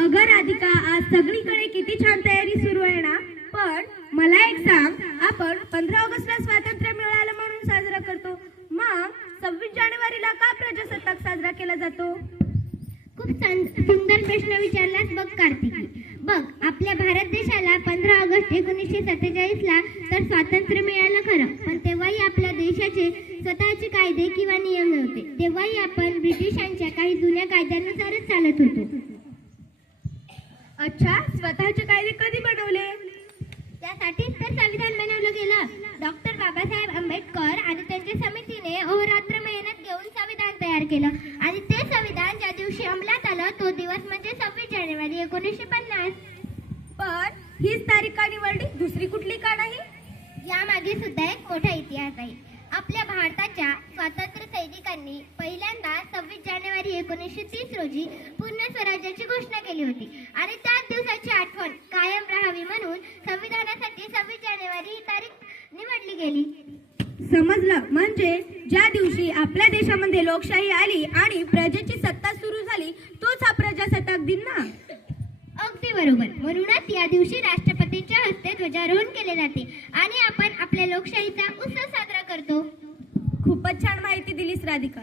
अगं राधिका, आज सगळीकडे किती छान तयारी सुरू आहे ना. पण मला एक सांग, आपण 15 ऑगस्टला स्वातंत्र्य मिळालं म्हणून साजरा करतो, मग 26 जानेवारीला का प्रजासत्ताक साजरा केला जातो? खूप सुंदर प्रश्न विचारलास बघ कार्तिकी. बघ, आपल्या भारत देशाला 15 ऑगस्ट 1947 ला तर स्वातंत्र्य मिळालं खरं, पण तेव्हाही आपल्या देशाचे स्वतःचे कायदे किंवा नियम नव्हते. तेव्हाही आपण ब्रिटिशांच्या काही जुन्या कायद्यानुसारच चालत होतो. अच्छा, स्वतःचे कायदे कधी बनवले? त्यासाठीच तर संविधान बनवलं गेलं. डॉक्टर बाबासाहेब आंबेडकर आणि त्यांच्या समितीने अहोरात्र मेहनत घेऊन संविधान तयार केलं आणि ते संविधान ज्या दिवशी अंमलात आलं तो दिवस म्हणजे 26 जानेवारी 1950. पण हीच तारीख का निवडली, दुसरी कुठली का नाही? यामागे सुद्धा एक मोठा इतिहास आहे. आपल्या भारताच्या स्वातंत्र्य सैनिकांनी पहिल्यांदा 26 जानेवारी 1930 रोजी पूर्ण स्वराज्याची घोषणा केली होती आणि त्याच दिवसाची आठवण कायम राहावी म्हणून संविधानासाठी 26 जानेवारी ही तारीख निवडली गेली. समजलं. म्हणजे ज्या दिवशी आपल्या देशामध्ये लोकशाही आली आणि प्रजेची सत्ता सुरू झाली तोच हा प्रजासत्ताक दिन ना? अगदी बरोबर. म्हणूनच या दिवशी राष्ट्रपतींच्या हस्ते ध्वजारोहण केले जाते आणि आपण आपल्या लोकशाहीचा उत्सव साजरा करतो. खूपच छान माहिती दिलीस राधिका.